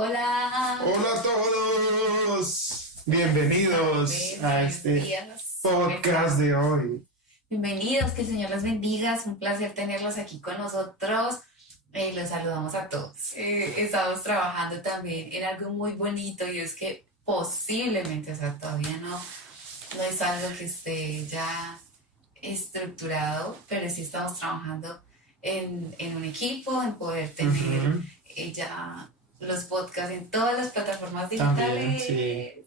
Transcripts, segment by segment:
Hola. Hola a todos. Bienvenidos a este podcast de hoy. Bienvenidos, que el Señor los bendiga. Es un placer tenerlos aquí con nosotros. Los saludamos a todos. Estamos trabajando también en algo muy bonito y es que posiblemente, todavía no es algo que esté ya estructurado, pero sí estamos trabajando en un equipo, en poder tener ya los podcasts en todas las plataformas digitales. También,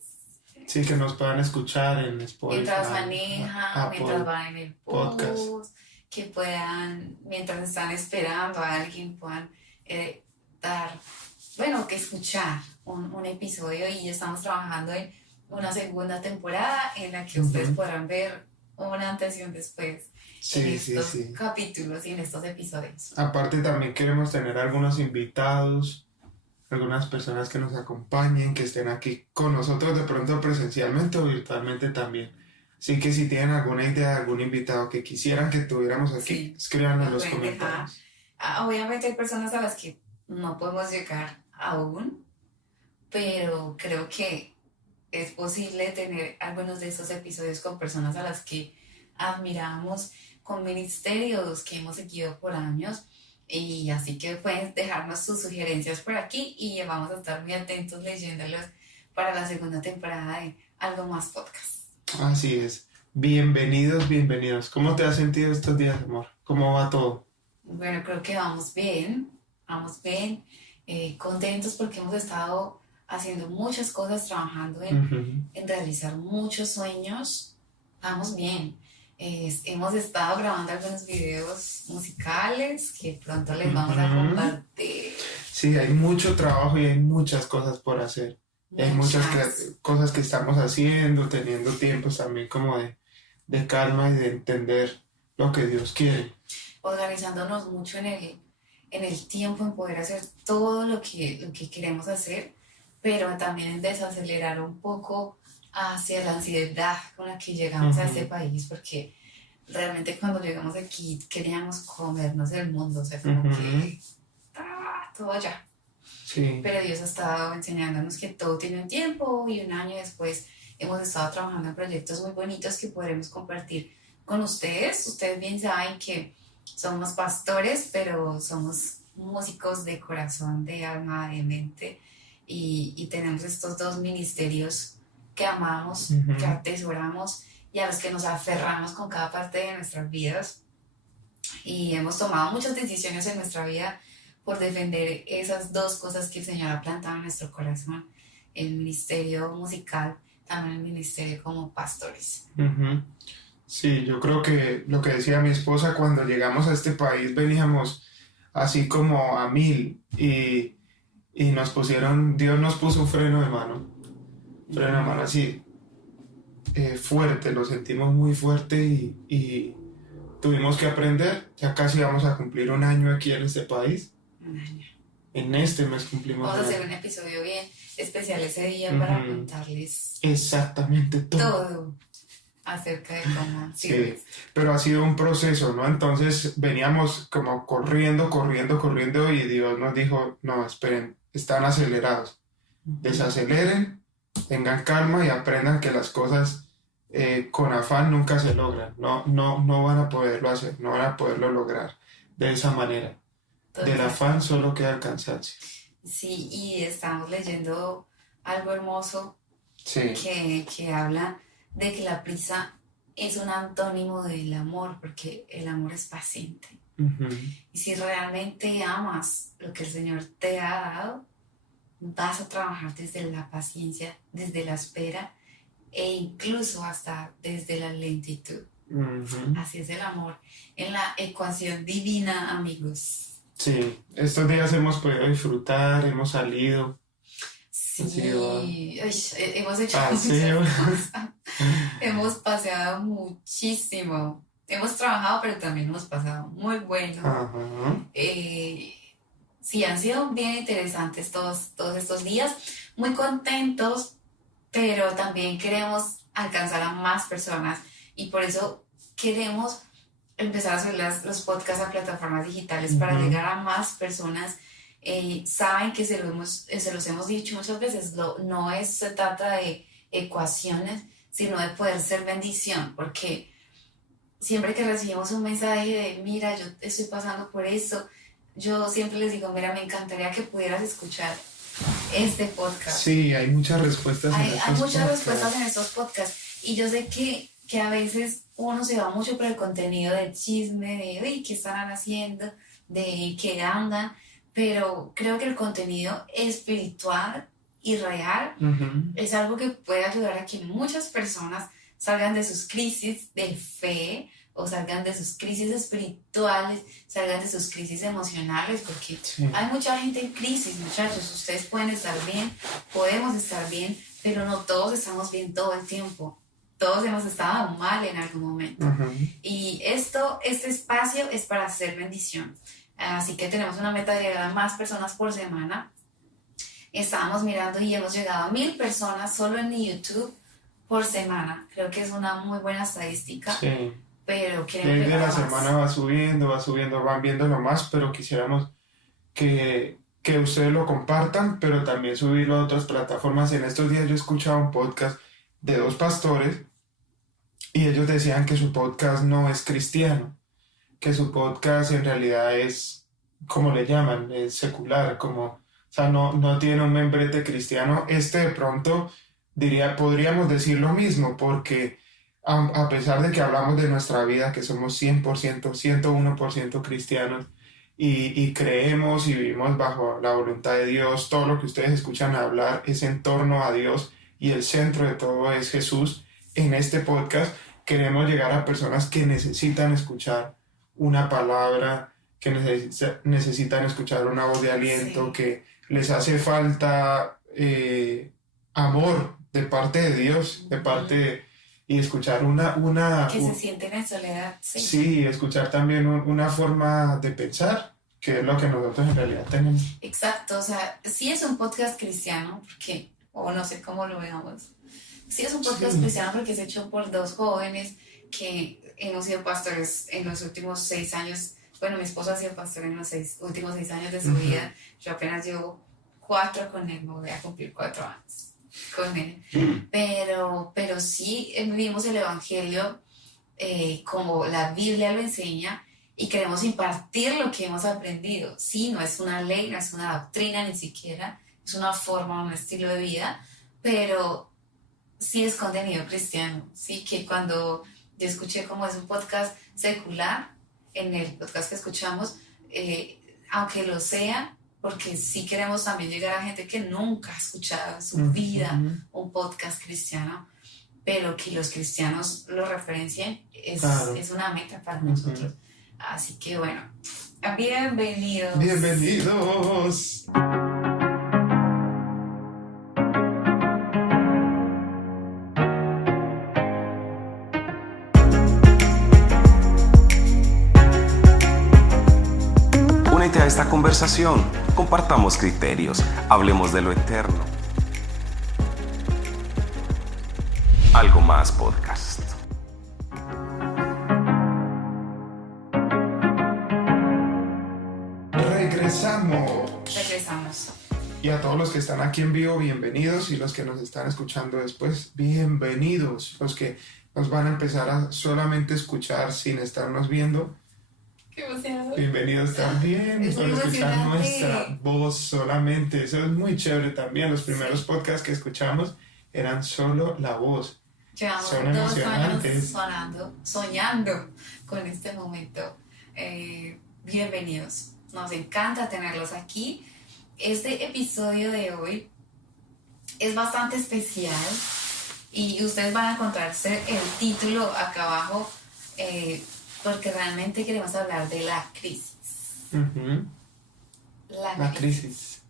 sí, que nos puedan escuchar en Spotify, mientras manejan, mientras van en el podcast. bus, que puedan, mientras están esperando a alguien, puedan que escuchar un episodio. Y estamos trabajando en una segunda temporada en la que ustedes podrán ver un antes y un después en estos capítulos y en estos episodios. Aparte también queremos tener algunos invitados, algunas personas que nos acompañen, que estén aquí con nosotros de pronto presencialmente o virtualmente también. Así que si tienen alguna idea, algún invitado que quisieran que tuviéramos aquí, escríbanlo en los comentarios. Obviamente hay personas a las que no podemos llegar aún, pero creo que es posible tener algunos de estos episodios con personas a las que admiramos, con ministerios que hemos seguido por años. Y así que pueden dejarnos sus sugerencias por aquí y vamos a estar muy atentos leyéndolos para la segunda temporada de Algo Más Podcast. Así es. Bienvenidos. ¿Cómo te has sentido estos días, amor? ¿Cómo va todo? Bueno, creo que vamos bien. Contentos porque hemos estado haciendo muchas cosas, trabajando en realizar muchos sueños. Vamos bien. Hemos estado grabando algunos videos musicales que pronto les vamos a compartir. Sí, hay mucho trabajo y hay muchas cosas por hacer. Hay muchas cosas que estamos haciendo, teniendo tiempos también como de calma y de entender lo que Dios quiere. Organizándonos mucho en el tiempo, en poder hacer todo lo que queremos hacer, pero también en desacelerar un poco hacia la ansiedad con la que llegamos a este país, porque realmente cuando llegamos aquí queríamos comernos el mundo, como que todo allá. Sí. Pero Dios ha estado enseñándonos que todo tiene un tiempo, y un año después hemos estado trabajando en proyectos muy bonitos que podremos compartir con ustedes. Ustedes bien saben que somos pastores, pero somos músicos de corazón, de alma, de mente, y tenemos estos dos ministerios que amamos, que atesoramos y a los que nos aferramos con cada parte de nuestras vidas. Y hemos tomado muchas decisiones en nuestra vida por defender esas dos cosas que el Señor ha plantado en nuestro corazón: el ministerio musical, también el ministerio como pastores. Sí, yo creo que lo que decía mi esposa, cuando llegamos a este país veníamos así como a 1000 y Dios nos puso un freno de mano así fuerte, lo sentimos muy fuerte y tuvimos que aprender. Ya casi vamos a cumplir un año aquí en este país. Un año. En este mes cumplimos. Vamos a hacer un episodio bien especial ese día para contarles exactamente todo acerca de cómo sí, pero ha sido un proceso, ¿no? Entonces veníamos como corriendo y Dios nos dijo: no, esperen, están acelerados, desaceleren, tengan calma y aprendan que las cosas con afán nunca se logran, no van a poderlo hacer, no van a poderlo lograr de esa manera. Del afán solo queda el cansancio. Sí, y estamos leyendo algo hermoso que habla de que la prisa es un antónimo del amor, porque el amor es paciente. Y si realmente amas lo que el Señor te ha dado, vas a trabajar desde la paciencia, desde la espera e incluso hasta desde la lentitud. Así es el amor en la ecuación divina, amigos. Sí, estos días hemos podido disfrutar, hemos salido. Sí, hemos hecho muchas cosas. Hemos paseado muchísimo. Hemos trabajado, pero también hemos pasado muy bueno. Sí, han sido bien interesantes todos estos días. Muy contentos, pero también queremos alcanzar a más personas. Y por eso queremos empezar a subir los podcasts a plataformas digitales para llegar a más personas saben que se los hemos dicho muchas veces, se trata de ecuaciones, sino de poder ser bendición, porque siempre que recibimos un mensaje de, mira, yo estoy pasando por esto, yo siempre les digo, mira, me encantaría que pudieras escuchar este podcast. Sí, hay muchas respuestas hay muchas respuestas en estos podcasts, y yo sé que a veces uno se va mucho por el contenido del chisme, de uy, qué estarán haciendo, de qué andan, pero creo que el contenido espiritual y real es algo que puede ayudar a que muchas personas salgan de sus crisis de fe o salgan de sus crisis espirituales, salgan de sus crisis emocionales, porque hay mucha gente en crisis, muchachos. Ustedes pueden estar bien, podemos estar bien, pero no todos estamos bien todo el tiempo. Todos hemos estado mal en algún momento. Y este espacio es para hacer bendición. Así que tenemos una meta de llegar a más personas por semana. Estábamos mirando y hemos llegado a 1,000 personas solo en mi YouTube por semana. Creo que es una muy buena estadística. Sí. Pero queremos llegar a más. La semana va subiendo, van viéndolo más, pero quisiéramos que ustedes lo compartan, pero también subirlo a otras plataformas. En estos días yo escuchaba un podcast de 2 pastores y ellos decían que su podcast no es cristiano, que su podcast en realidad es, como le llaman, es secular, o sea, no tiene un membrete cristiano. De pronto podríamos decir lo mismo, porque a pesar de que hablamos de nuestra vida, que somos 100%, 101% cristianos, y creemos y vivimos bajo la voluntad de Dios, todo lo que ustedes escuchan hablar es en torno a Dios y el centro de todo es Jesús. En este podcast queremos llegar a personas que necesitan escuchar una palabra, que necesitan escuchar una voz de aliento, que les hace falta amor de parte de Dios, de parte y escuchar se sienten en soledad. Sí, escuchar también una forma de pensar, que es lo que nosotros en realidad tenemos. Exacto, o sea, sí es un podcast cristiano, porque, o no sé cómo lo veamos, sí es un podcast cristiano porque es hecho por 2 jóvenes que hemos sido pastores en los últimos 6 años. Bueno, mi esposo ha sido pastor en los últimos 6 años de su vida. Yo apenas llevo 4 con él, me voy a cumplir 4 años con él. Pero sí vivimos el evangelio como la Biblia lo enseña, y queremos impartir lo que hemos aprendido. Sí, no es una ley, no es una doctrina ni siquiera, es una forma, un estilo de vida, pero sí es contenido cristiano. Sí, que cuando yo escuché como es un podcast secular, en el podcast que escuchamos, aunque lo sea, porque sí queremos también llegar a gente que nunca ha escuchado en su vida un podcast cristiano, pero que los cristianos lo referencien, es una meta para nosotros. Así que bueno, bienvenidos. Bienvenidos. Únete a esta conversación, compartamos criterios, hablemos de lo eterno. Algo más podcast. Regresamos. Y a todos los que están aquí en vivo, bienvenidos, y los que nos están escuchando después, bienvenidos. Los que nos van a empezar a solamente escuchar sin estarnos viendo, qué emocionado. Bienvenidos también, por escuchar nuestra voz solamente. Eso es muy chévere también. Los primeros podcasts que escuchamos eran solo la voz. Llevamos 2 años soñando con este momento. Bienvenidos. Nos encanta tenerlos aquí. Este episodio de hoy es bastante especial y ustedes van a encontrarse el título acá abajo, porque realmente queremos hablar de la crisis. La crisis.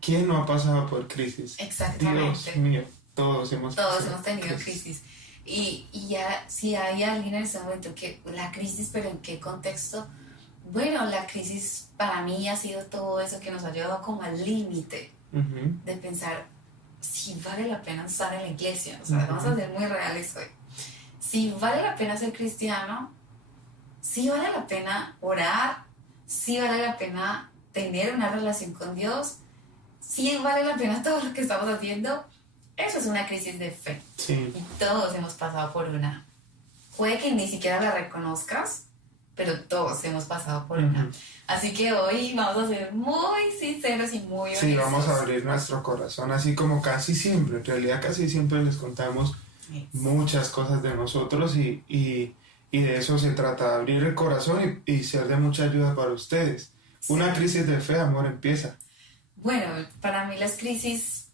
¿Quién no ha pasado por crisis? Exactamente. Dios mío, todos hemos tenido crisis. Y ya, si hay alguien en este momento que la crisis, pero ¿en qué contexto? Bueno, la crisis para mí ha sido todo eso que nos ha llevado como al límite de pensar si vale la pena estar en la iglesia. O sea, vamos a ser muy reales hoy. Si vale la pena ser cristiano, si vale la pena orar, si vale la pena tener una relación con Dios, sí vale la pena todo lo que estamos haciendo. Eso es una crisis de fe. Sí. Y todos hemos pasado por una. Puede que ni siquiera la reconozcas, pero todos hemos pasado por una. Así que hoy vamos a ser muy sinceros y muy honestos. Sí, vamos a abrir nuestro corazón, así como casi siempre. En realidad casi siempre les contamos muchas cosas de nosotros y de eso se trata, de abrir el corazón y ser de mucha ayuda para ustedes. Sí. Una crisis de fe, amor, empieza. Bueno, para mí las crisis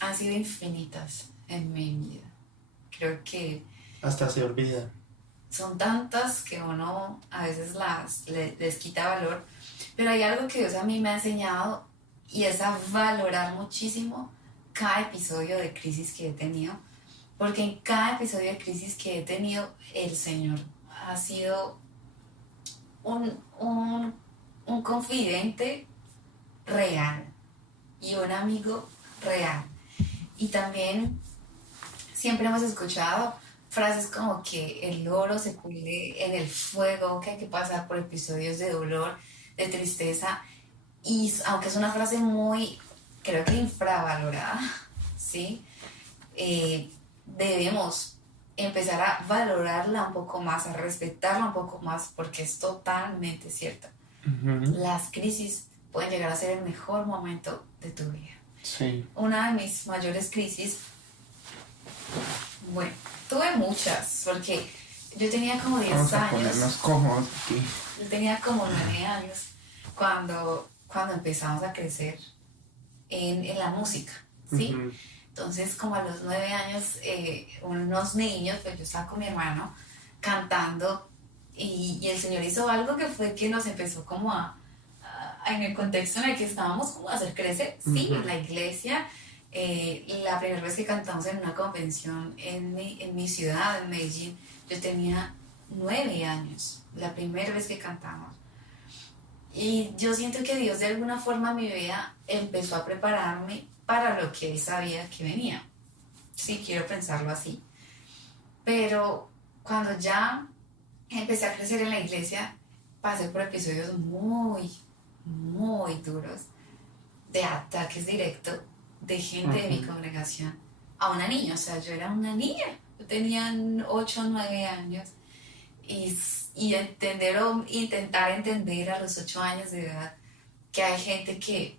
han sido infinitas en mi vida. Creo que Hasta se olvidan. son tantas que uno a veces les quita valor, pero hay algo que Dios a mí me ha enseñado y es a valorar muchísimo cada episodio de crisis que he tenido, porque en cada episodio de crisis que he tenido el Señor ha sido un confidente real y un amigo real. Y también siempre hemos escuchado frases como que el oro se pule en el fuego, que hay que pasar por episodios de dolor, de tristeza, y aunque es una frase muy, creo que infravalorada, ¿sí? Debemos empezar a valorarla un poco más, a respetarla un poco más, porque es totalmente cierta. Las crisis pueden llegar a ser el mejor momento de tu vida. Sí. Una de mis mayores crisis, bueno, tuve muchas, porque yo tenía como 10 Vamos a años. ponernos cómodos aquí. Yo tenía como 9 años cuando empezamos a crecer en la música, ¿sí? Entonces, como a los 9 años, unos niños, pues yo estaba con mi hermano cantando y el Señor hizo algo que fue que nos empezó como en el contexto en el que estábamos, como a hacer crecer, ¿sí? En la iglesia. La primera vez que cantamos en una convención en mi ciudad, en Medellín, yo tenía 9 años, la primera vez que cantamos. Y yo siento que Dios de alguna forma en mi vida empezó a prepararme para lo que Él sabía que venía. Sí, quiero pensarlo así. Pero cuando ya empecé a crecer en la iglesia, pasé por episodios muy, muy duros de ataques directos de gente de mi congregación a una niña. O sea, yo era una niña, yo tenía 8 o 9 años y intentar entender a los 8 años de edad que hay gente que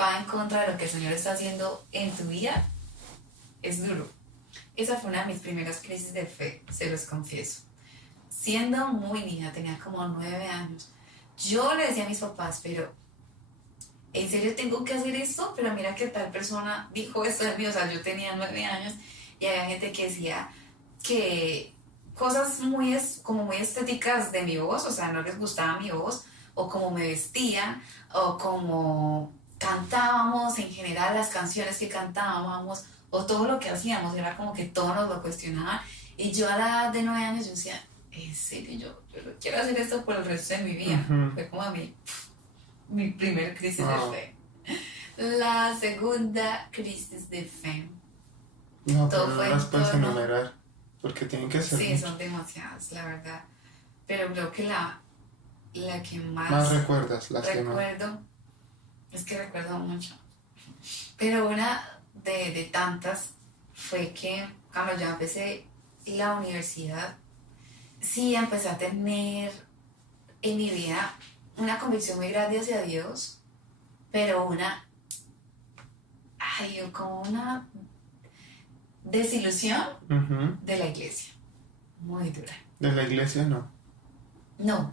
va en contra de lo que el Señor está haciendo en tu vida es duro. Esa fue una de mis primeras crisis de fe, se los confieso. Siendo muy niña, tenía como 9 años, yo le decía a mis papás, pero ¿en serio tengo que hacer esto? Pero mira que tal persona dijo esto de mí. O sea, yo tenía 9 años y había gente que decía que cosas como muy estéticas de mi voz, o sea, no les gustaba mi voz, o cómo me vestía, o cómo cantábamos en general, las canciones que cantábamos, o todo lo que hacíamos, era como que todos nos lo cuestionaban. Y yo a la edad de 9 años yo decía, ¿en serio? Yo no quiero hacer esto por el resto de mi vida. Fue como a mí mi primer crisis de fe. La segunda crisis de fe. No, todo pero fue no las puedes en torno- enumerar, porque tienen que ser Sí, muchas. son demasiadas, la verdad. Pero creo que la que Más recuerdas, las que no. recuerdo, es que recuerdo mucho. Pero una de tantas fue que cuando ya empecé la universidad, sí empecé a tener en mi vida una convicción muy grande hacia Dios, pero como una desilusión de la iglesia, muy dura. De la iglesia no. No.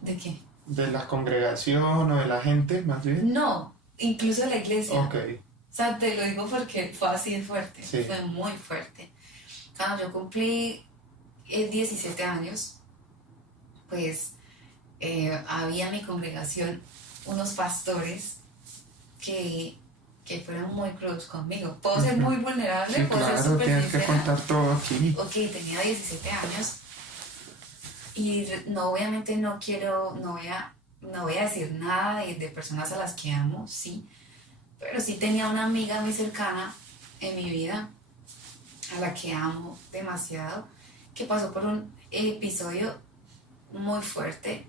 ¿De qué? De la congregación o de la gente, más bien. No, incluso de la iglesia. Ok. O sea, te lo digo porque fue así de fuerte, Sí. fue muy fuerte. Cuando yo cumplí 17 años, pues había en mi congregación unos pastores que fueron muy crudos conmigo. Puedo ser muy vulnerable, Sí, puedo ser claro, súper tienes que sincera. contar todo aquí. Ok, tenía 17 años y no, obviamente no voy a decir nada de personas a las que amo, sí, pero sí tenía una amiga muy cercana en mi vida, a la que amo demasiado, que pasó por un episodio muy fuerte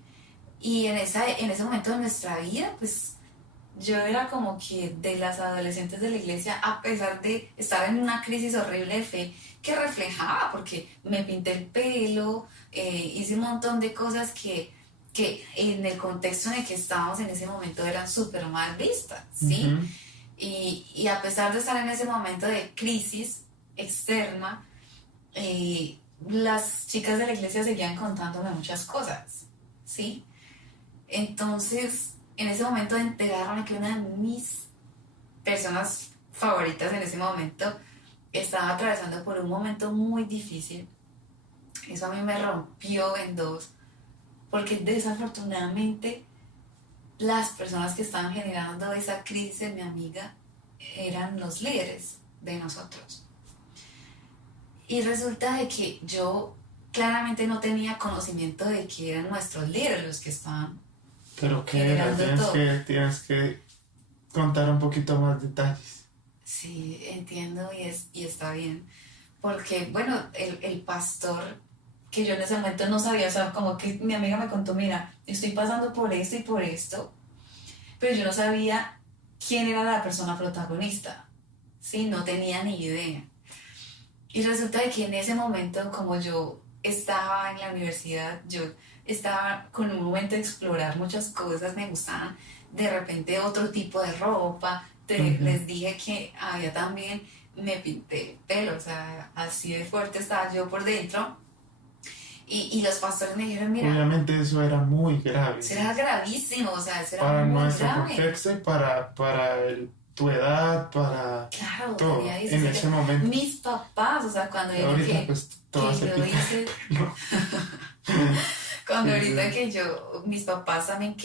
Y en ese momento de nuestra vida, pues yo era como que de las adolescentes de la iglesia, a pesar de estar en una crisis horrible de fe, que reflejaba, porque me pinté el pelo, hice un montón de cosas que en el contexto en el que estábamos en ese momento eran súper mal vistas, ¿sí? Ujú. Y a pesar de estar en ese momento de crisis externa, las chicas de la iglesia seguían contándome muchas cosas, ¿sí? Entonces, en ese momento de enterarme que una de mis personas favoritas en ese momento estaba atravesando por un momento muy difícil, eso a mí me rompió en dos, porque desafortunadamente las personas que estaban generando esa crisis en mi amiga eran los líderes de nosotros. Y resulta de que yo claramente no tenía conocimiento de que eran nuestros líderes los que estaban Pero qué era, generando todo. tienes que contar un poquito más detalles. Sí, entiendo y está bien. Porque, bueno, el pastor que yo en ese momento no sabía, o sea, como que mi amiga me contó, mira, estoy pasando por esto y por esto, pero yo no sabía quién era la persona protagonista, ¿sí? No tenía ni idea. Y resulta de que en ese momento, como yo estaba en la universidad, yo estaba con un momento de explorar muchas cosas, me gustaban de repente otro tipo de ropa, Ujú. les dije que había también, me pinté el pelo, o sea, así de fuerte estaba yo por dentro. Y los pastores me dijeron, mira, Obviamente eso era muy grave, eso era gravísimo, o sea, eso era para muy nuestro grave. contexto y tu edad, para Claro, tenía todo, en 17. ese momento. Mis papás, o sea, cuando vieron Ahorita pues todo que se yo pica. hice, ¿No? cuando Sí, ahorita sí. que yo, mis papás también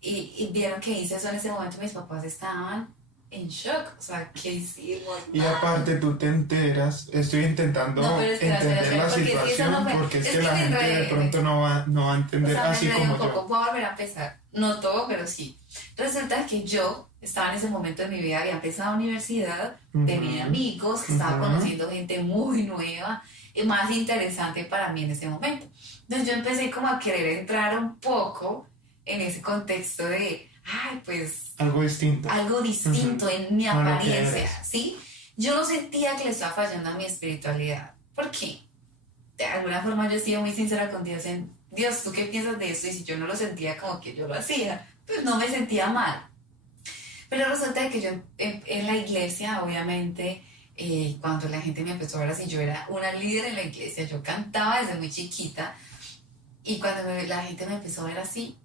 y vieron que hice eso en ese momento, mis papás estaban en shock, o sea, ¿qué hicimos? Y aparte tú te enteras, estoy No, intentando pero entender la porque es que eso no situación fue, porque es es que que la me gente de enredé. pronto no va a O entender sea, me así enredé un como poco, yo. voy a volver a empezar. No todo, pero sí. Resulta que yo estaba en ese momento de mi vida, había empezado universidad, tenía Ujú, amigos, estaba ujú. conociendo gente muy nueva y más interesante para mí en ese momento. Entonces yo empecé como a querer entrar un poco en ese contexto de, ay, pues Algo distinto. algo Ujú. distinto en mi No lo que apariencia, eres. ¿sí? Yo no sentía que le estaba fallando a mi espiritualidad. ¿Por qué? De alguna forma yo he sido muy sincera con Dios en, Dios, ¿tú qué piensas de esto? Y si yo no lo sentía como que yo lo hacía, pues no me sentía mal. Pero resulta que yo en la iglesia, obviamente, cuando la gente me empezó a ver así, yo era una líder en la iglesia, yo cantaba desde muy chiquita, y cuando la gente me empezó a ver así,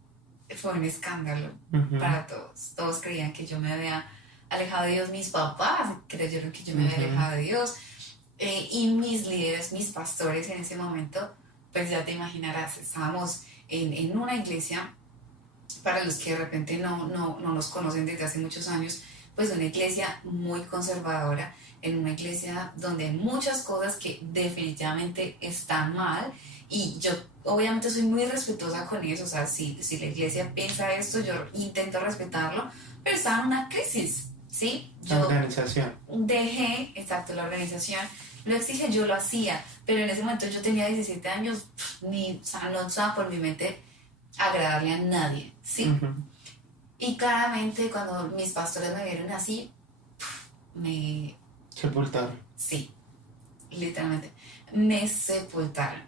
fue un escándalo Ujú, para todos. Todos creían que yo me había alejado de Dios, mis papás creyeron que yo me había ujú. alejado de Dios, y mis líderes, mis pastores en ese momento, pues ya te imaginarás, estábamos en una iglesia, para los que de repente no nos conocen desde hace muchos años, pues una iglesia muy conservadora, en una iglesia donde hay muchas cosas que definitivamente están mal y yo obviamente soy muy respetuosa con eso, o sea, si la iglesia piensa esto, yo intento respetarlo, pero estaba en una crisis, ¿sí? La Yo organización. dejé, exacto, la organización, lo exige, yo lo hacía, pero en ese momento yo tenía 17 años, ni, o sea, no estaba por mi mente agradarle a nadie, ¿sí? Ujú. Y claramente cuando mis pastores me vieron así, me, Sepultar. sí, literalmente, me sepultaron.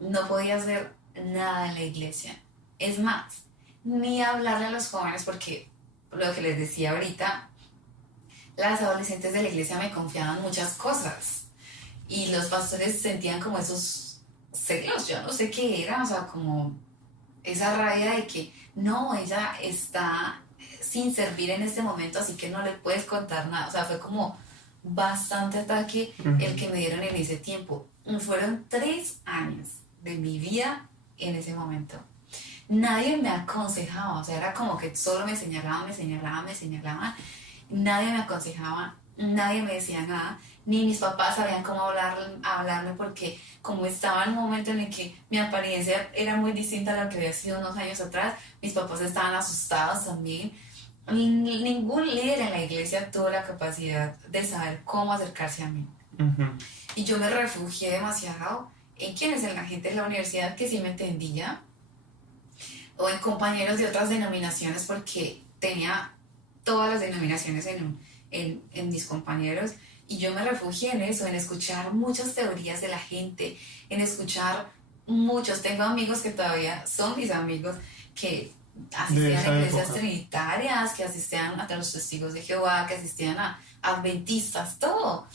No podía hacer nada en la iglesia. Es más, ni hablarle a los jóvenes porque lo que les decía ahorita, las adolescentes de la iglesia me confiaban muchas cosas y los pastores sentían como esos celos, yo no sé qué era, o sea, como esa rabia de que no, ella está sin servir en este momento, así que no le puedes contar nada. O sea, fue como bastante ataque el Ujú. que me dieron en ese tiempo. Fueron 3 años de mi vida en ese momento. Nadie me aconsejaba, o sea, era como que solo me señalaban, me señalaban, me señalaban. Nadie me aconsejaba, nadie me decía nada, ni mis papás sabían cómo hablarme porque como estaba en un momento en el que mi apariencia era muy distinta a lo que había sido unos años atrás, mis papás estaban asustados también. Ningún líder en la iglesia tuvo la capacidad de saber cómo acercarse a mí. Ujú. Y yo me refugié demasiado en quienes, en la gente de la universidad que sí me entendía, o en compañeros de otras denominaciones, porque tenía todas las denominaciones en mis compañeros, y yo me refugié en eso, en escuchar muchas teorías de la gente, en escuchar muchos. Tengo amigos que todavía son mis amigos, que asistían a iglesias trinitarias, que asistían a los testigos de Jehová, que asistían a adventistas, todo.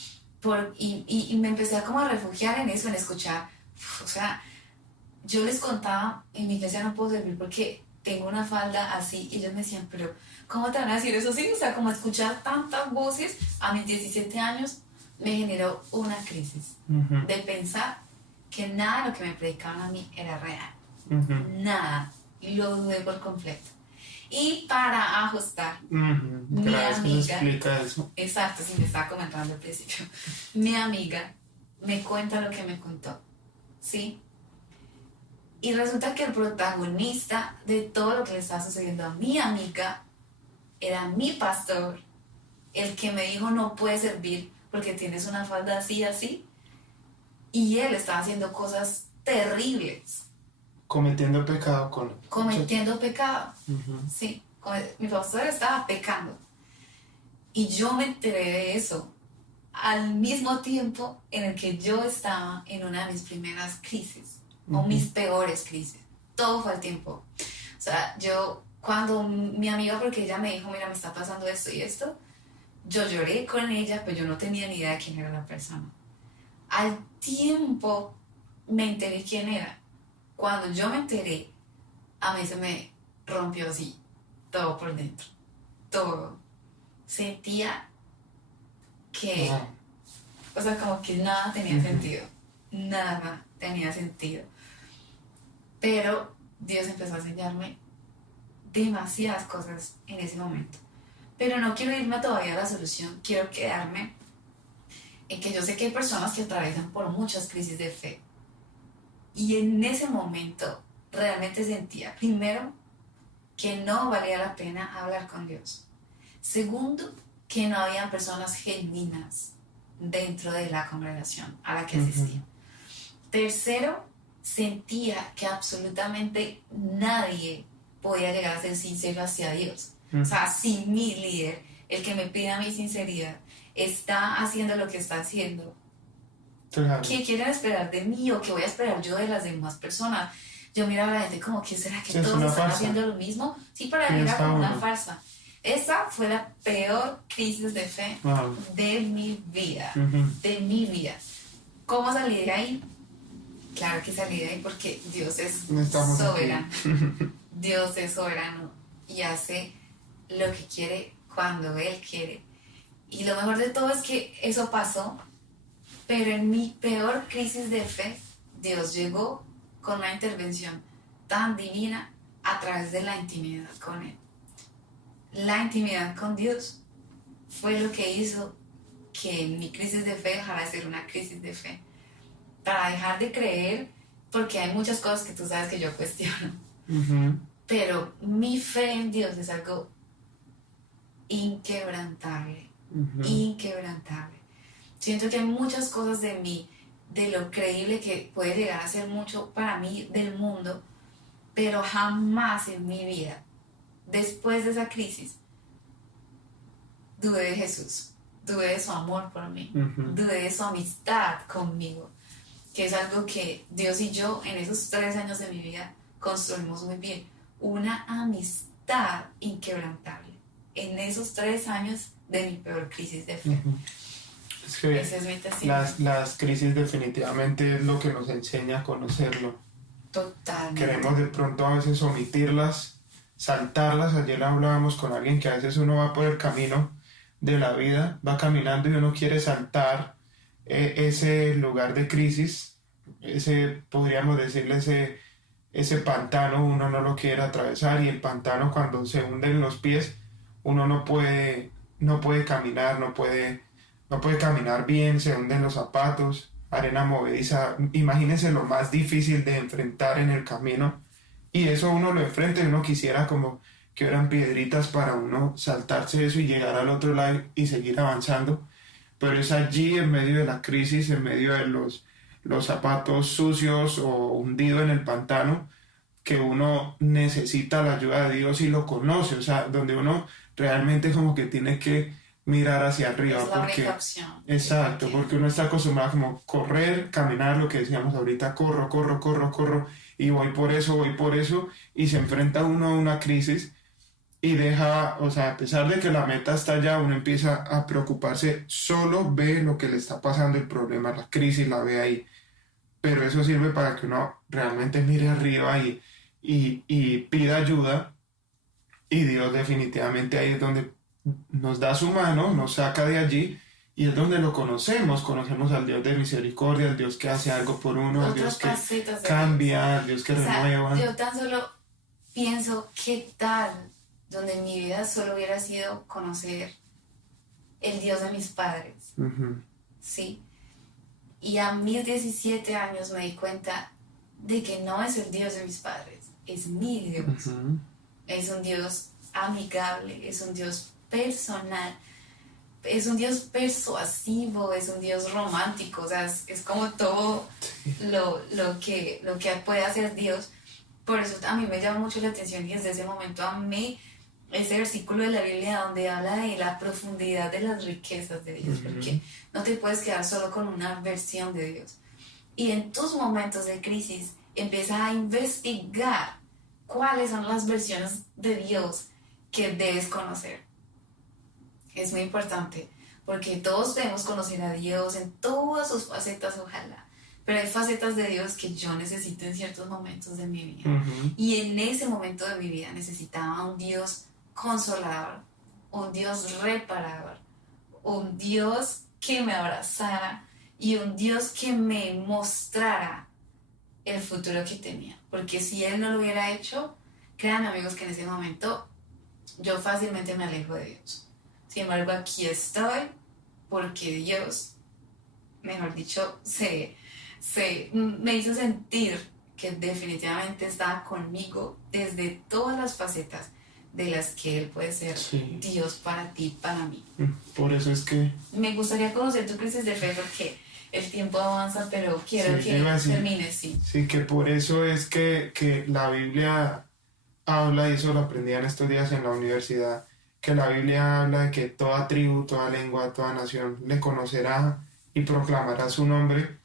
Y me empecé a como a refugiar en eso, en escuchar. O sea, yo les contaba, en mi iglesia no puedo servir porque tengo una falda así, y ellos me decían, pero ¿cómo te van a decir eso? Sí, o sea, como escuchar tantas voces a mis 17 años me generó una crisis de pensar que nada de lo que me predicaban a mí era real. Nada. Y lo dudé por completo. Y para ajustar, mi amiga, explica eso. Exacto, sí me estaba comentando al principio, mi amiga me cuenta lo que me contó, ¿sí? Y resulta que el protagonista de todo lo que le estaba sucediendo a mi amiga era mi pastor, el que me dijo no puedes servir porque tienes una falda así, así. Y él estaba haciendo cosas terribles. Cometiendo pecado con él. Cometiendo pecado, sí. Mi pastor estaba pecando. Y yo me enteré de eso al mismo tiempo en el que yo estaba en una de mis primeras crisis, o mis peores crisis. Todo fue al tiempo. O sea, yo, cuando mi amiga, porque ella me dijo, mira, me está pasando esto y esto, yo lloré con ella, pero yo no tenía ni idea de quién era la persona. Al tiempo me enteré quién era. Cuando yo me enteré, a mí se me rompió así, todo por dentro, todo. Sentía que, o sea, como que nada tenía sentido, nada tenía sentido. Pero Dios empezó a enseñarme demasiadas cosas en ese momento. Pero no quiero irme todavía a la solución, quiero quedarme en que yo sé que hay personas que atraviesan por muchas crisis de fe. Y en ese momento realmente sentía, primero, que no valía la pena hablar con Dios. Segundo, que no había personas genuinas dentro de la congregación a la que asistía. Tercero, sentía que absolutamente nadie podía llegar a ser sincero hacia Dios. O sea, si mi líder, el que me pida mi sinceridad, está haciendo lo que está haciendo, Claro. ¿qué quieren esperar de mí o qué voy a esperar yo de las demás personas? Yo miraba a la gente como, ¿qué será que Sí, todos están haciendo lo mismo? Sí, para mí era como una farsa. Esa fue la peor crisis de fe de mi vida, de mi vida. ¿Cómo salí de ahí? Claro que salí de ahí porque Dios es soberano. Dios es soberano y hace lo que quiere cuando Él quiere. Y lo mejor de todo es que eso pasó, pero en mi peor crisis de fe, Dios llegó con una intervención tan divina a través de la intimidad con Él. La intimidad con Dios fue lo que hizo que mi crisis de fe dejara de ser una crisis de fe. Para dejar de creer, porque hay muchas cosas que tú sabes que yo cuestiono. Pero mi fe en Dios es algo inquebrantable, inquebrantable. Siento que hay muchas cosas de mí, de lo creíble que puede llegar a ser mucho para mí del mundo, pero jamás en mi vida, después de esa crisis, dudé de Jesús, dudé de su amor por mí, dudé de su amistad conmigo, que es algo que Dios y yo en esos 3 años de mi vida construimos muy bien, una amistad inquebrantable, en esos 3 años de mi peor crisis de fe. Es que ese es mi testimonio. las crisis definitivamente es lo que nos enseña a conocerlo. Totalmente. Queremos de pronto a veces omitirlas, saltarlas. Ayer hablábamos con alguien que a veces uno va por el camino de la vida, va caminando y uno quiere saltar ese lugar de crisis, podríamos decirle ese pantano, uno no lo quiere atravesar, y el pantano, cuando se hunden los pies, uno no puede caminar, no puede caminar bien, se hunden los zapatos, arena movediza. Imagínense lo más difícil de enfrentar en el camino, y eso uno lo enfrenta y uno quisiera como que eran piedritas para uno saltarse eso y llegar al otro lado y seguir avanzando, pero es allí, en medio de la crisis, en medio de los zapatos sucios o hundido en el pantano, que uno necesita la ayuda de Dios y lo conoce, o sea, donde uno realmente como que tiene que mirar hacia arriba. Es la porque, única opción. exacto, porque uno está acostumbrado como correr, caminar, lo que decíamos ahorita, corro, y voy por eso, y se enfrenta uno a una crisis y deja, o sea, a pesar de que la meta está allá, uno empieza a preocuparse, solo ve lo que le está pasando, el problema, la crisis, la ve ahí. Pero eso sirve para que uno realmente mire arriba y pida ayuda, y Dios definitivamente ahí es donde nos da su mano, nos saca de allí, y es donde lo conocemos al Dios de misericordia, al Dios que hace algo por uno, al Dios que cambia, al Dios que renueva. Yo tan solo pienso, ¿qué tal donde en mi vida solo hubiera sido conocer el Dios de mis padres? Uh-huh. ¿Sí? Y a mis 17 años me di cuenta de que no es el Dios de mis padres, es mi Dios. Uh-huh. Es un Dios amigable, es un Dios personal, es un Dios persuasivo, es un Dios romántico, o sea, es como todo lo que puede hacer Dios. Por eso a mí me llama mucho la atención y desde ese momento amé ese versículo de la Biblia donde habla de la profundidad de las riquezas de Dios, Uh-huh. porque no te puedes quedar solo con una versión de Dios. Y en tus momentos de crisis empieza a investigar cuáles son las versiones de Dios que debes conocer. Es muy importante, porque todos debemos conocer a Dios en todas sus facetas, ojalá. Pero hay facetas de Dios que yo necesito en ciertos momentos de mi vida. Uh-huh. Y en ese momento de mi vida necesitaba un Dios consolador, un Dios reparador, un Dios que me abrazara y un Dios que me mostrara el futuro que tenía. Porque si Él no lo hubiera hecho, créanme amigos que en ese momento yo fácilmente me alejo de Dios. Sin embargo, aquí estoy porque Dios, mejor dicho, me hizo sentir que definitivamente estaba conmigo desde todas las facetas de las que Él puede ser Dios para ti, para mí. Por eso es que... Me gustaría conocer tu crisis de fe porque el tiempo avanza, pero quiero que termines, sí. Sí, que por eso es que la Biblia habla, y eso lo aprendí en estos días en la universidad, que la Biblia habla de que toda tribu, toda lengua, toda nación le conocerá y proclamará su nombre.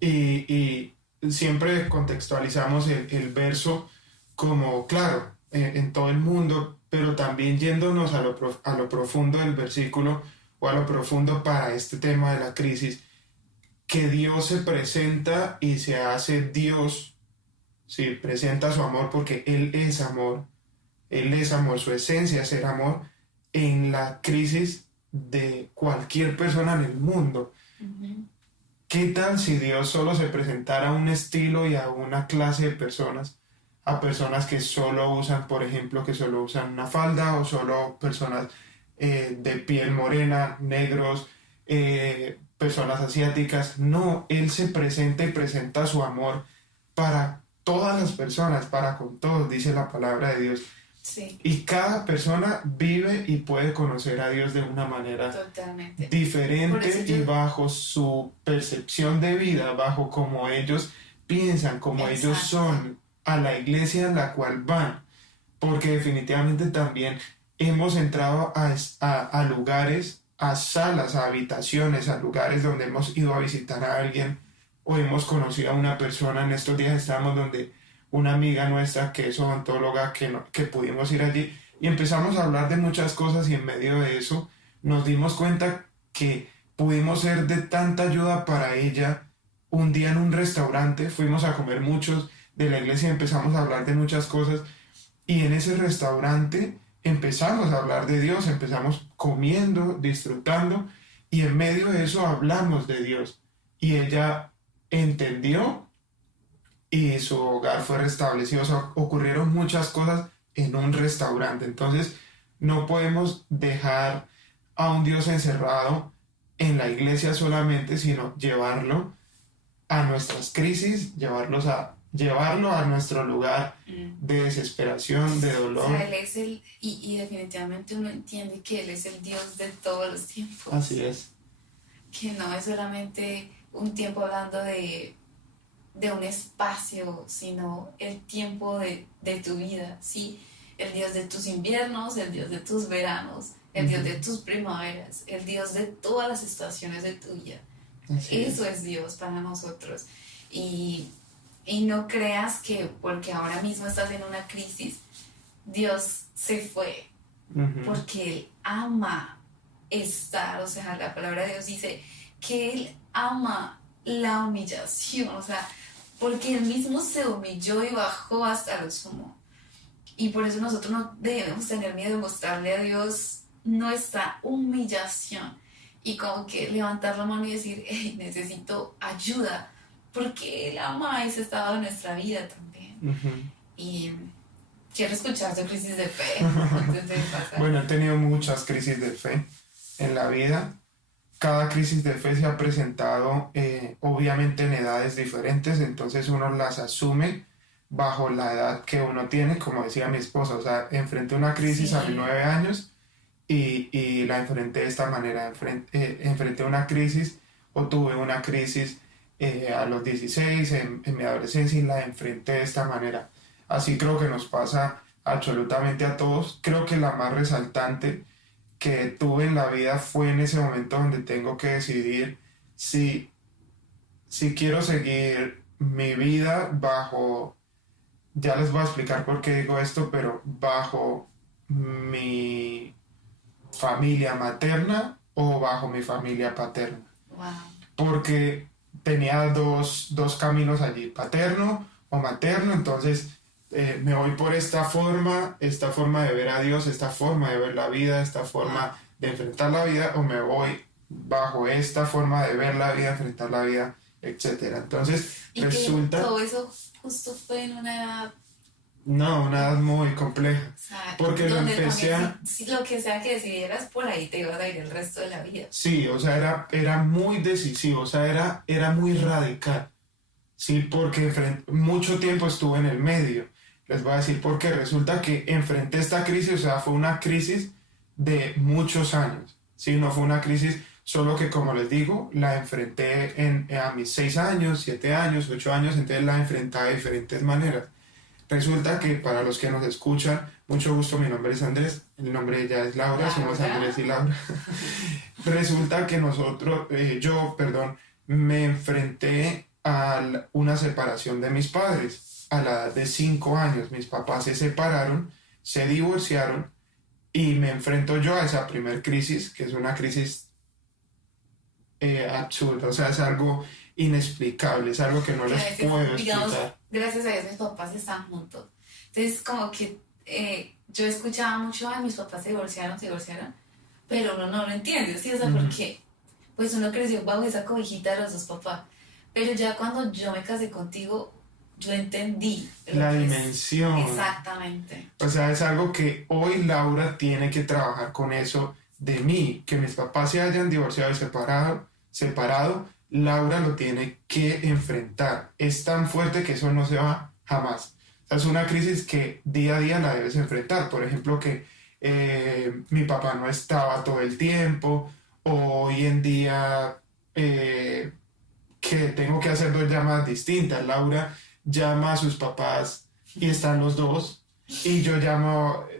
Y siempre contextualizamos el verso como, claro, en todo el mundo, pero también yéndonos a lo profundo del versículo o a lo profundo para este tema de la crisis, que Dios se presenta y se hace Dios, sí, presenta su amor porque Él es amor, su esencia es ser amor en la crisis de cualquier persona en el mundo. Uh-huh. ¿Qué tal si Dios solo se presentara a un estilo y a una clase de personas? A personas que solo usan, por ejemplo, que solo usan una falda, o solo personas de piel morena, negros, personas asiáticas. No, Él se presenta y presenta su amor para todas las personas, para con todos, dice la palabra de Dios. Sí. Y cada persona vive y puede conocer a Dios de una manera totalmente diferente y bajo su percepción de vida, bajo cómo ellos piensan, cómo Exacto. ellos son, a la iglesia en la cual van. Porque definitivamente también hemos entrado a lugares, a salas, a habitaciones, a lugares donde hemos ido a visitar a alguien o hemos conocido a una persona. En estos días estábamos donde una amiga nuestra que es odontóloga, que pudimos ir allí y empezamos a hablar de muchas cosas, y en medio de eso nos dimos cuenta que pudimos ser de tanta ayuda para ella. Un día en un restaurante fuimos a comer, muchos de la iglesia, empezamos a hablar de muchas cosas, y en ese restaurante empezamos a hablar de Dios, empezamos comiendo, disfrutando, y en medio de eso hablamos de Dios, y ella entendió y su hogar fue restablecido. O sea, ocurrieron muchas cosas en un restaurante. Entonces no podemos dejar a un Dios encerrado en la iglesia solamente, sino llevarlo a nuestras crisis, llevarlo a nuestro lugar de desesperación, de dolor. O sea, Él es y definitivamente uno entiende que Él es el Dios de todos los tiempos. Así es. Que no es solamente un tiempo hablando de de un espacio, sino el tiempo de tu vida, ¿sí? El Dios de tus inviernos, el Dios de tus veranos, el Dios de tus primaveras, el Dios de todas las estaciones de tu vida. Eso es Dios para nosotros. Y no creas que porque ahora mismo estás en una crisis, Dios se fue, porque Él ama estar, o sea, la palabra de Dios dice que Él ama la humillación, o sea, porque Él mismo se humilló y bajó hasta lo sumo. Y por eso nosotros no debemos tener miedo de mostrarle a Dios nuestra humillación y como que levantar la mano y decir, hey, necesito ayuda, porque Él ama ese estado de nuestra vida también. Y quiero escuchar tu crisis de fe antes de pasar. Bueno, he tenido muchas crisis de fe en la vida. Cada crisis de fe se ha presentado obviamente en edades diferentes, entonces uno las asume bajo la edad que uno tiene, como decía mi esposa, o sea, enfrenté una crisis a mis 9 años y la enfrenté de esta manera, enfrenté una crisis o tuve una crisis a los 16 en mi adolescencia y la enfrenté de esta manera. Así creo que nos pasa absolutamente a todos. Creo que la más resaltante que tuve en la vida fue en ese momento donde tengo que decidir si quiero seguir mi vida bajo, ya les voy a explicar por qué digo esto, pero bajo mi familia materna o bajo mi familia paterna. Wow. Porque tenía dos caminos allí, paterno o materno, entonces me voy por esta forma de ver a Dios, esta forma de ver la vida, esta forma de enfrentar la vida, o me voy bajo esta forma de ver la vida, enfrentar la vida, etc. Entonces y resulta... que todo eso justo fue en una edad... No, una edad muy compleja. O sea, porque lo empecé a... si lo que sea que decidieras, por ahí te ibas a ir el resto de la vida. Sí, o sea, era muy decisivo, o sea, era muy radical. Sí, porque mucho tiempo estuve en el medio. Les voy a decir por qué. Resulta que enfrenté esta crisis, o sea, fue una crisis de muchos años. Sí, no fue una crisis, solo que como les digo, la enfrenté a mis 6 años, 7 años, 8 años, entonces la enfrentaba de diferentes maneras. Resulta que para los que nos escuchan, mucho gusto, mi nombre es Andrés, el nombre de ella es Laura, somos Andrés y Laura. Resulta que yo, me enfrenté a una separación de mis padres a la edad de 5 años. Mis papás se separaron, se divorciaron y me enfrento yo a esa primer crisis, que es una crisis absurda, o sea, es algo inexplicable, es algo que no les puedo explicar. Gracias a Dios mis papás están juntos. Entonces como que yo escuchaba mucho, ay, mis papás se divorciaron, pero uno no lo entiende, ¿sí? O sea, porque pues uno creció bajo esa cobijita de los dos papás. Pero ya cuando yo me casé contigo, yo entendí la dimensión. Exactamente. O sea, es algo que hoy Laura tiene que trabajar con eso de mí, que mis papás se hayan divorciado y separado, Laura lo tiene que enfrentar. Es tan fuerte que eso no se va jamás. O sea, es una crisis que día a día la debes enfrentar. Por ejemplo, que mi papá no estaba todo el tiempo, o hoy en día que tengo que hacer 2 llamadas distintas. Laura llama a sus papás y están los dos, y yo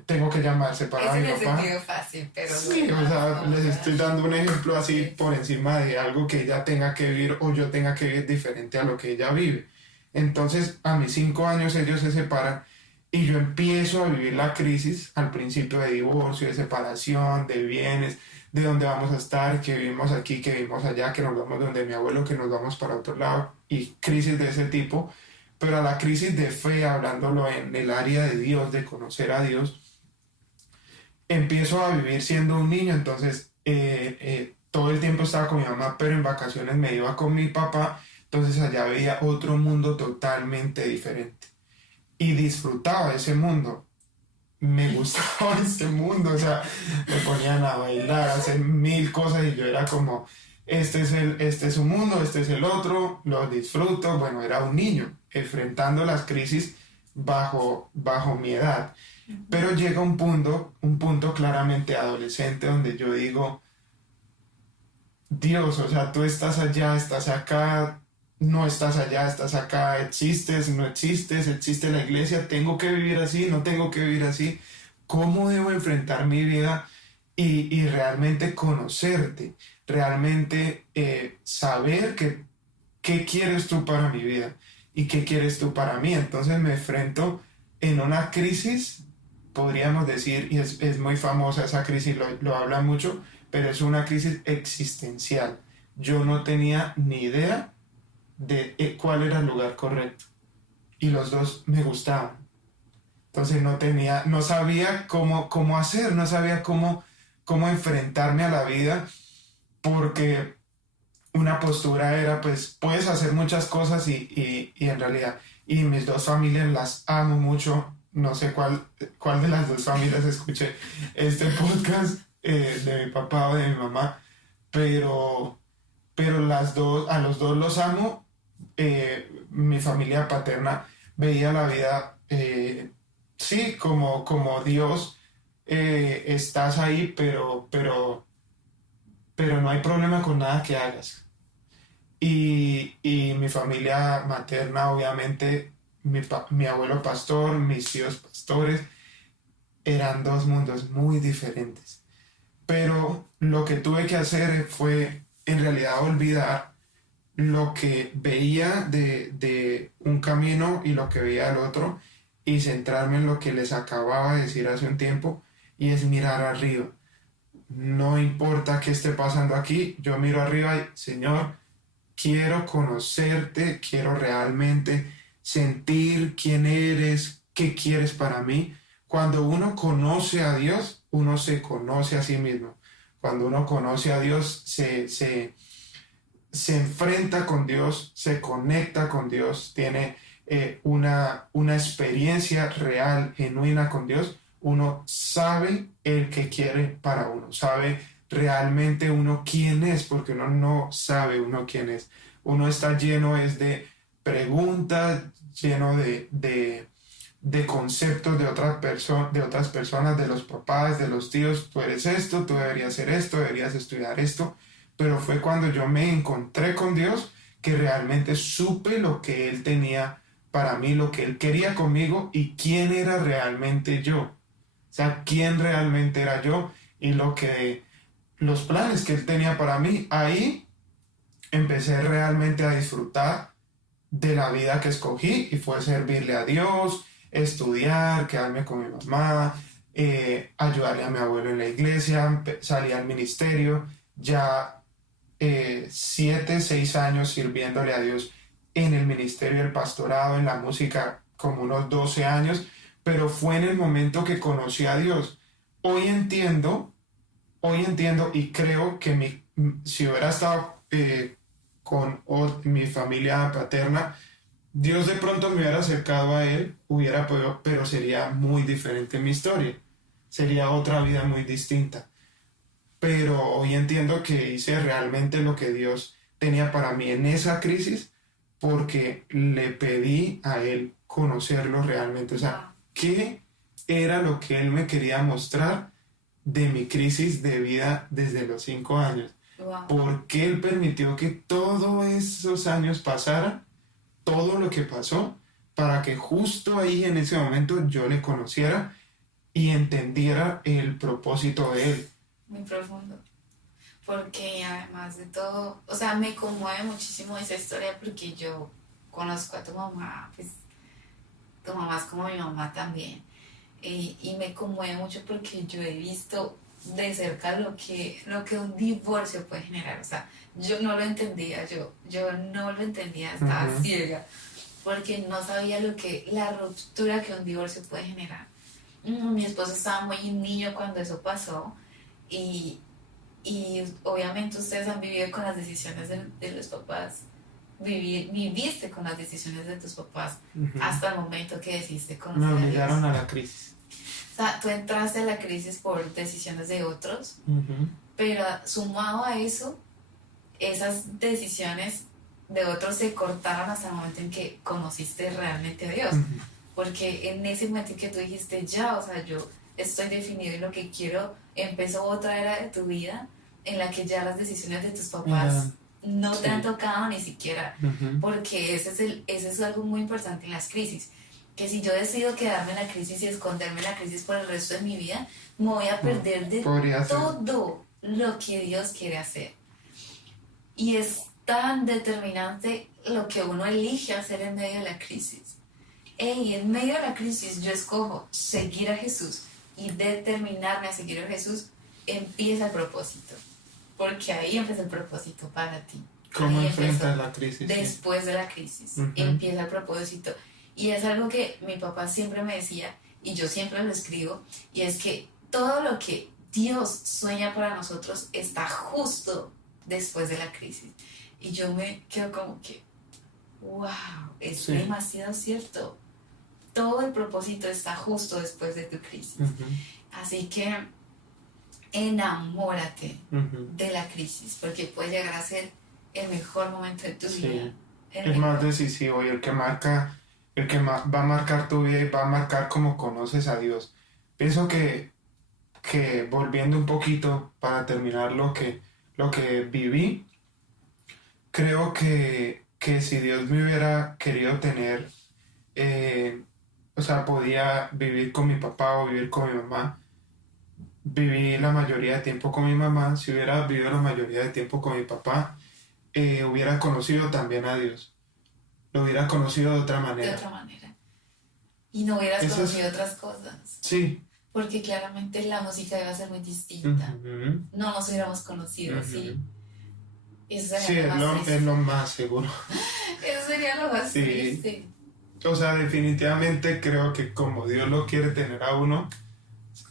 tengo que llamar separado a mi papá. Es en el sentido fácil, pero... Sí, o sea, les estoy dando un ejemplo así por encima de algo que ella tenga que vivir o yo tenga que vivir diferente a lo que ella vive. Entonces, a mis 5 años ellos se separan y yo empiezo a vivir la crisis al principio de divorcio, de separación, de bienes, de dónde vamos a estar, que vivimos aquí, que vivimos allá, que nos vamos donde mi abuelo, que nos vamos para otro lado, y crisis de ese tipo. Pero a la crisis de fe, hablándolo en el área de Dios, de conocer a Dios, empiezo a vivir siendo un niño. Entonces todo el tiempo estaba con mi mamá, pero en vacaciones me iba con mi papá, entonces allá veía otro mundo totalmente diferente y disfrutaba ese mundo. Me gustaba ese mundo, o sea, me ponían a bailar, a hacer 1000 cosas y yo era como, este es un mundo, este es el otro, lo disfruto. Bueno, era un niño enfrentando las crisis bajo mi edad. Pero llega un punto claramente adolescente donde yo digo, Dios, o sea, tú estás allá, estás acá, no estás allá, estás acá, existes, no existes, existe la iglesia, tengo que vivir así, no tengo que vivir así, cómo debo enfrentar mi vida y realmente conocerte, realmente saber qué quieres tú para mi vida y qué quieres tú para mí. Entonces me enfrento en una crisis, podríamos decir, y es muy famosa esa crisis, lo habla mucho, pero es una crisis existencial. Yo no tenía ni idea de cuál era el lugar correcto y los dos me gustaban. Entonces no sabía cómo hacer, no sabía cómo enfrentarme a la vida, porque una postura era, pues, puedes hacer muchas cosas y en realidad, y mis dos familias las amo mucho, no sé cuál de las dos familias escuché este podcast, de mi papá o de mi mamá, pero a los dos los amo. Mi familia paterna veía la vida, sí, como Dios, estás ahí, pero no hay problema con nada que hagas. Y mi familia materna, obviamente, mi abuelo pastor, mis tíos pastores, eran dos mundos muy diferentes. Pero lo que tuve que hacer fue, en realidad, olvidar lo que veía de un camino y lo que veía del otro, y centrarme en lo que les acababa de decir hace un tiempo, y es mirar arriba. No importa qué esté pasando aquí, yo miro arriba y, Señor, quiero conocerte, quiero realmente sentir quién eres, qué quieres para mí. Cuando uno conoce a Dios, uno se conoce a sí mismo. Cuando uno conoce a Dios, se enfrenta con Dios, se conecta con Dios, tiene una experiencia real, genuina con Dios. Uno sabe el que quiere para uno, sabe realmente uno quién es, porque uno no sabe uno quién es. Uno está lleno de preguntas, lleno de conceptos de otras personas, de los papás, de los tíos. Tú eres esto, tú deberías hacer esto, deberías estudiar esto. Pero fue cuando yo me encontré con Dios que realmente supe lo que Él tenía para mí, lo que Él quería conmigo y quién era realmente yo. O sea, quién realmente era yo y los planes que Él tenía para mí. Ahí empecé realmente a disfrutar de la vida que escogí, y fue servirle a Dios, estudiar, quedarme con mi mamá, ayudarle a mi abuelo en la iglesia, salí al ministerio, ya 7, 6 años sirviéndole a Dios en el ministerio del pastorado, en la música, como unos 12 años, pero fue en el momento que conocí a Dios. Hoy entiendo y creo que si hubiera estado con mi familia paterna, Dios de pronto me hubiera acercado a Él, hubiera podido, pero sería muy diferente mi historia, sería otra vida muy distinta. Pero hoy entiendo que hice realmente lo que Dios tenía para mí en esa crisis, porque le pedí a Él conocerlo realmente. O sea, ¿qué era lo que Él me quería mostrar de mi crisis de vida desde los 5 años? Wow. ¿Por qué Él permitió que todos esos años pasaran, todo lo que pasó, para que justo ahí en ese momento yo le conociera y entendiera el propósito de Él? Muy profundo. Porque además de todo, o sea, me conmueve muchísimo esa historia, porque yo conozco a tu mamá, pues tu mamá es como mi mamá también. Y me conmueve mucho porque yo he visto de cerca lo que un divorcio puede generar. O sea, yo no lo entendía, yo no lo entendía, estaba ciega, porque no sabía la ruptura que un divorcio puede generar. Mi esposo estaba muy niño cuando eso pasó, y obviamente ustedes han vivido con las decisiones de los papás, viviste con las decisiones de tus papás hasta el momento que decidiste conocer a Dios. Me obligaron a la crisis. O sea, tú entraste a la crisis por decisiones de otros, pero sumado a eso, esas decisiones de otros se cortaron hasta el momento en que conociste realmente a Dios. Porque en ese momento en que tú dijiste, ya, o sea, yo estoy definido en lo que quiero, empezó otra era de tu vida en la que ya las decisiones de tus papás no te Sí. han tocado ni siquiera, Ujú. porque ese es algo muy importante en las crisis, que si yo decido quedarme en la crisis y esconderme en la crisis por el resto de mi vida, me voy a perder de Podría ser. todo lo que Dios quiere hacer. Y es tan determinante lo que uno elige hacer en medio de la crisis. En medio de la crisis yo escojo seguir a Jesús y determinarme a seguir a Jesús, empieza el propósito. Porque ahí empieza el propósito para ti. ¿Cómo Ahí enfrentas empezó. la crisis? Sí. Después de la crisis Ujú. empieza el propósito. Y es algo que mi papá siempre me decía, y yo siempre lo escribo, y es que todo lo que Dios sueña para nosotros está justo después de la crisis. Y yo me quedo como que, wow, es Sí. demasiado cierto. Todo el propósito está justo después de tu crisis. Ujú. Así que enamórate Ujú. de la crisis, porque puede llegar a ser el mejor momento de tu Sí. vida. El más decisivo y el que va a marcar tu vida y va a marcar cómo conoces a Dios. Pienso que volviendo un poquito para terminar lo que viví, creo que si Dios me hubiera querido tener, o sea, podía vivir con mi papá o vivir con mi mamá. Viví la mayoría de tiempo con mi mamá. Si hubiera vivido la mayoría de tiempo con mi papá, hubiera conocido también a Dios. Lo hubiera conocido de otra De manera. otra manera. Y no hubieras Eso es- conocido otras cosas, Sí. porque claramente la música iba a ser muy distinta. Ujú. No nos hubiéramos conocido, Ujú. ¿sí? Eso Sí, sería es lo más es triste. lo más seguro. Eso sería lo más Sí. triste. O sea, definitivamente creo que como Dios lo quiere tener a uno,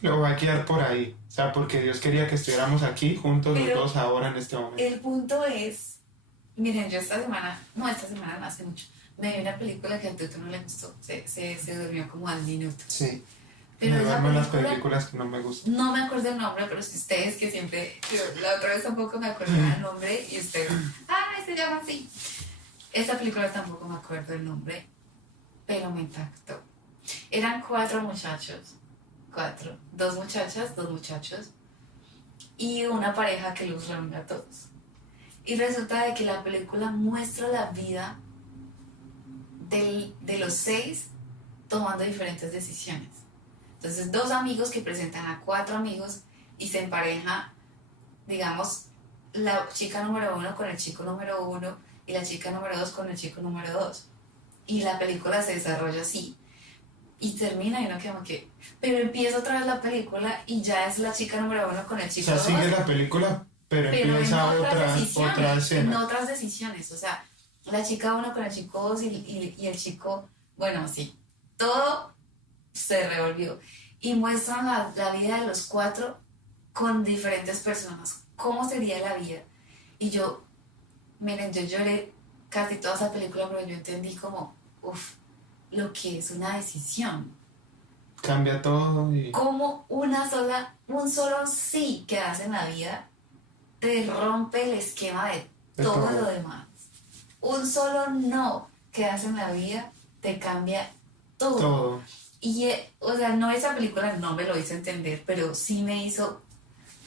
lo va a guiar por ahí. O sea, porque Dios quería que estuviéramos aquí juntos los Pero dos ahora en este momento. el punto es, miren, yo esta semana no hace mucho, me vi una película que a Tuto no le gustó, se durmió como al minuto. Sí. Pero Me esa duermo en las película, películas que no me gustan. no me acuerdo el nombre, pero si ustedes que siempre, yo la otra vez tampoco me acordaba el nombre y ustedes, se llama así. Esta película tampoco me acuerdo el nombre, pero me impactó. Eran 4 muchachos, 2 muchachas, 2 muchachos y una pareja que los reúne a todos. Y resulta de que la película muestra la vida de los 6 tomando diferentes decisiones. Entonces, 2 amigos que presentan a 4 amigos y se empareja, digamos, la chica número 1 con el chico número 1 y la chica número 2 con el chico número 2. Y la película se desarrolla así. Y termina y uno queda como que... Pero empieza otra vez la película y ya es la chica número 1 con el O chico sea, 2. sigue la película, pero Pero empieza en otras otra decisiones, escena. en otras decisiones, o sea, la chica 1 con el chico 2 y el chico, bueno, sí, todo se revolvió. Y muestran la vida de los 4 con diferentes personas, cómo sería la vida. Y yo, miren, yo lloré casi toda esa película, pero yo entendí como, lo que es una decisión. Cambia todo y... Como un solo sí que das en la vida te rompe el esquema de todo lo demás. Un solo no que das en la vida te cambia todo. Todo. Y, o sea, no, esa película no me lo hizo entender, pero sí me hizo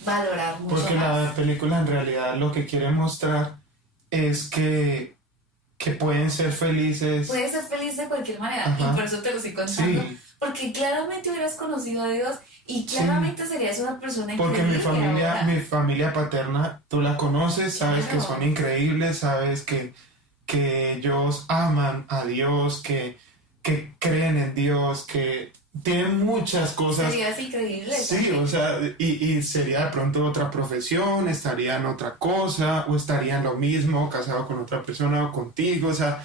valorar mucho Porque más. la película en realidad lo que quiere mostrar es que pueden ser felices. Puedes ser feliz de cualquier manera, Ajá. y por eso te lo estoy contando. Sí, Porque claramente hubieras conocido a Dios y claramente serías una persona porque increíble ahora. mi familia paterna, tú la conoces, sabes Claro. que son increíbles, sabes que ellos aman a Dios, que creen en Dios, que tienen muchas cosas. Serías increíble. Sí, también. o sea, y sería de pronto otra profesión, estaría en otra cosa, o estaría en lo mismo, casado con otra persona o contigo, o sea,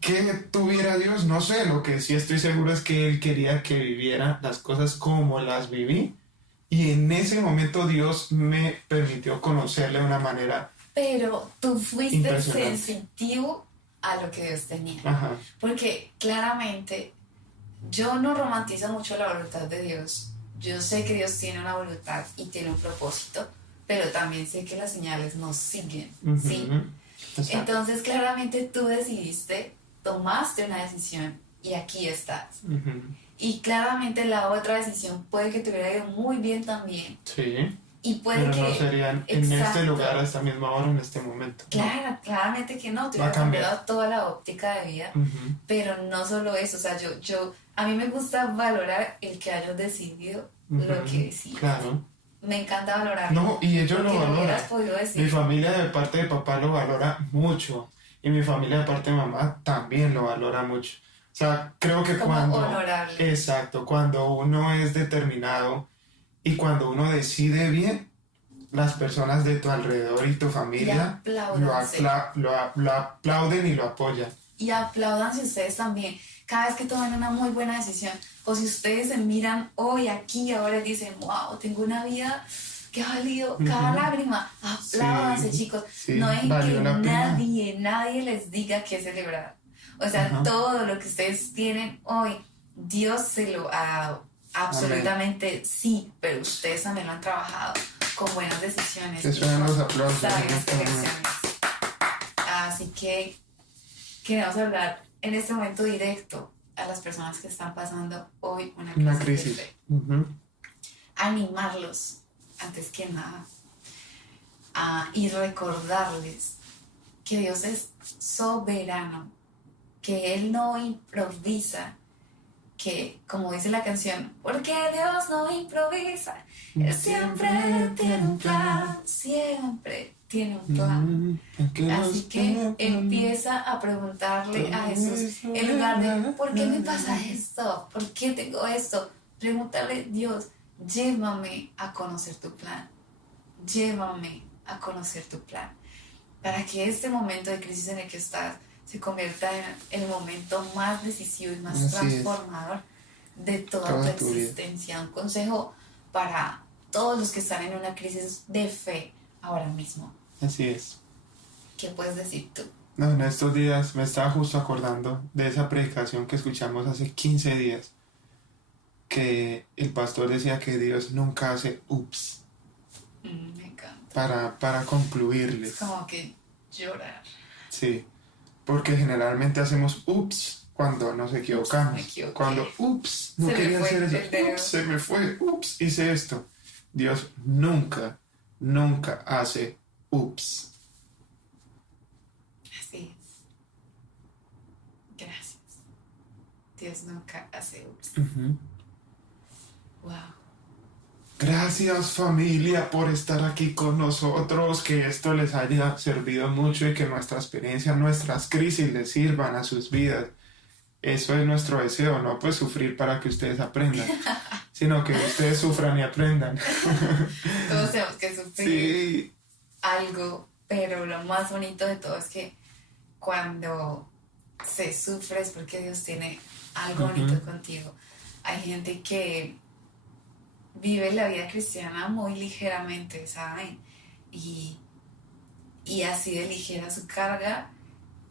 que tuviera Dios, no sé, lo que sí estoy seguro es que Él quería que viviera las cosas como las viví, y en ese momento Dios me permitió conocerle de una manera, Pero tú fuiste Impresionante. sensitivo a lo que Dios tenía. ajá, Porque claramente yo no romantizo mucho la voluntad de Dios. Yo sé que Dios tiene una voluntad y tiene un propósito, pero también sé que las señales nos siguen, ¿sí? ujú, exacto. Entonces claramente tú decidiste, tomaste una decisión y aquí estás. Ujú, Y claramente la otra decisión puede que te hubiera ido muy bien también, sí, Y puede pero no que... serían en este Exacto. lugar, a esta misma hora, en este momento. Claro, claramente que no, te Va a hubiera cambiar. cambiado toda la óptica de vida, Ujú, pero no solo eso, o sea, a mí me gusta valorar el que hayas decidido lo ujú, que decides. Claro. Me encanta valorarlo. No, y ellos lo porque no hubieras valoran. podido Mi decir. familia de parte de papá lo valora mucho y mi familia de parte de mamá también lo valora mucho. O sea, creo que Como cuando... honorable. Exacto, cuando uno es determinado y cuando uno decide bien, las personas de tu alrededor y tu Y familia apláudanse. lo aplauden y lo apoyan. Y apláudanse ustedes también. Cada vez que tomen una muy buena decisión. O si ustedes se miran hoy, aquí, ahora y dicen, wow, tengo una vida que ha valido cada Ujú. lágrima. Apláudanse, Sí, chicos. sí, No dejen valió que la pena. nadie les diga qué celebrar. O sea, Ajá. todo lo que ustedes tienen hoy, Dios se lo ha dado. Absolutamente sí, pero ustedes también lo han trabajado con buenas decisiones. Que y suenan con los aplausos en sabias este momento. elecciones. Así que queremos hablar en este momento directo a las personas que están pasando hoy una Una crisis de crisis. fe. Ujú. Animarlos, antes que nada, y recordarles que Dios es soberano, que Él no improvisa, que, como dice la canción, porque Dios no improvisa, Él siempre tiene un plan, siempre tiene un plan. Así que empieza a preguntarle a Jesús, en lugar de, ¿por qué me pasa esto? ¿Por qué tengo esto? Pregúntale, Dios, llévame a conocer tu plan. Llévame a conocer tu plan. Para que este momento de crisis en el que estás se convierta en el momento más decisivo y más Así es. transformador de toda Toda tu tu vida. existencia. Un consejo para todos los que están en una crisis de fe ahora mismo. Así es. ¿Qué puedes decir tú? No, en estos días me estaba justo acordando de esa predicación que escuchamos hace 15 días, que el pastor decía que Dios nunca hace ups Me encanta. para Es concluirles. como que llorar. Sí, porque generalmente hacemos ups cuando nos equivocamos. Me equivoqué. Cuando ups, no Se me quería fue hacer el eso. dedo. Ups, se me fue. Ups, hice esto. Dios nunca, nunca hace ups. Así es. Gracias. Dios nunca hace ups. Ujú. Wow. Gracias familia por estar aquí con nosotros, que esto les haya servido mucho y que nuestra experiencia, nuestras crisis les sirvan a sus vidas. Eso es nuestro deseo, no pues sufrir para que ustedes aprendan, sino que ustedes sufran y aprendan. Todos tenemos que sufrir Sí, algo, pero lo más bonito de todo es que cuando se sufre es porque Dios tiene algo bonito contigo. Hay gente que vive la vida cristiana muy ligeramente, ¿saben? Y así de ligera su carga,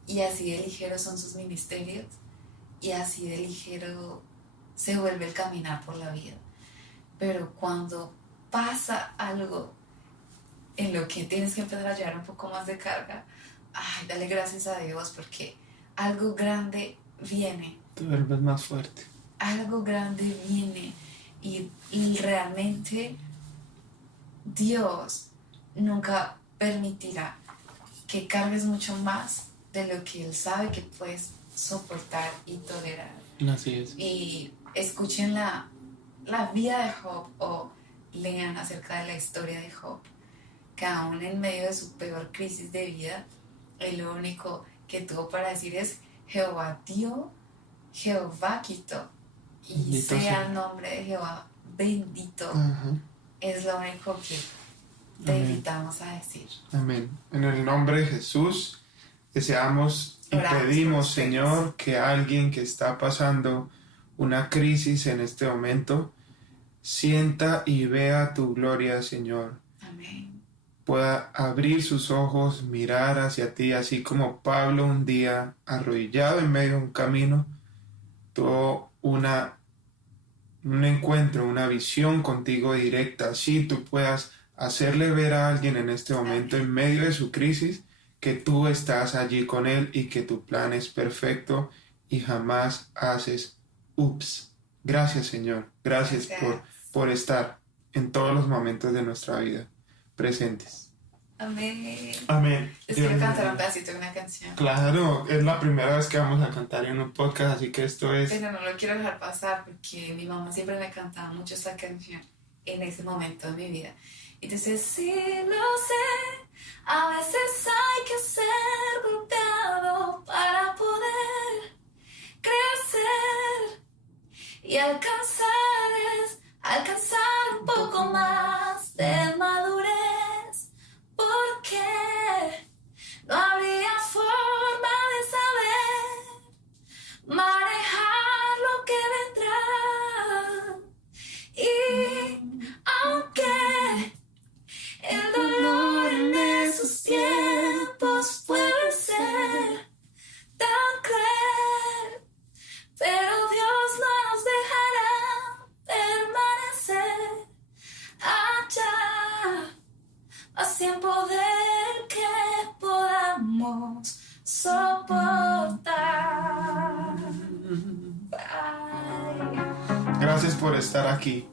y así de ligero son sus ministerios, y así de ligero se vuelve el caminar por la vida. Pero cuando pasa algo en lo que tienes que empezar a llevar un poco más de carga, ay, dale gracias a Dios porque algo grande viene. te vuelves más fuerte. Algo grande viene y realmente Dios nunca permitirá que cargues mucho más de lo que Él sabe que puedes soportar y tolerar. Así es. Y escuchen la vida de Job o lean acerca de la historia de Job, que aún en medio de su peor crisis de vida, él lo único que tuvo para decir es Jehová dio, Jehová quitó, y Bendito sea sea. el nombre de Jehová bendito. Ajá. Es lo único que te Amén. invitamos a decir. Amén. En el nombre de Jesús deseamos y Oramos por pedimos, ustedes. Señor, que alguien que está pasando una crisis en este momento sienta y vea tu gloria, Señor. Amén. Pueda abrir sus ojos, mirar hacia ti, así como Pablo un día, arrodillado en medio de un camino, tuvo un encuentro, una visión contigo directa. Así tú puedas hacerle ver a alguien en este momento, en medio de su crisis, que tú estás allí con él y que tu plan es perfecto y jamás haces ups. Gracias, Señor. Gracias por estar en todos los momentos de nuestra vida presentes. Amén. Amén. Les quiero cantar un pedacito de una canción. Claro, es la primera vez que vamos a cantar en un podcast, así que esto es... Pero no lo quiero dejar pasar porque mi mamá siempre me cantaba mucho esta canción en ese momento de mi vida. Entonces sí lo sé, a veces hay que ser golpeado para poder crecer y alcanzar un poco más de madurez, porque no habría forma de saber manejar lo que vendrá. Y aunque el dolor en esos tiempos puede ser tan cruel, pero Dios no nos dejará permanecer allá, más sin poder que podamos soportar. Bye. Gracias por estar aquí.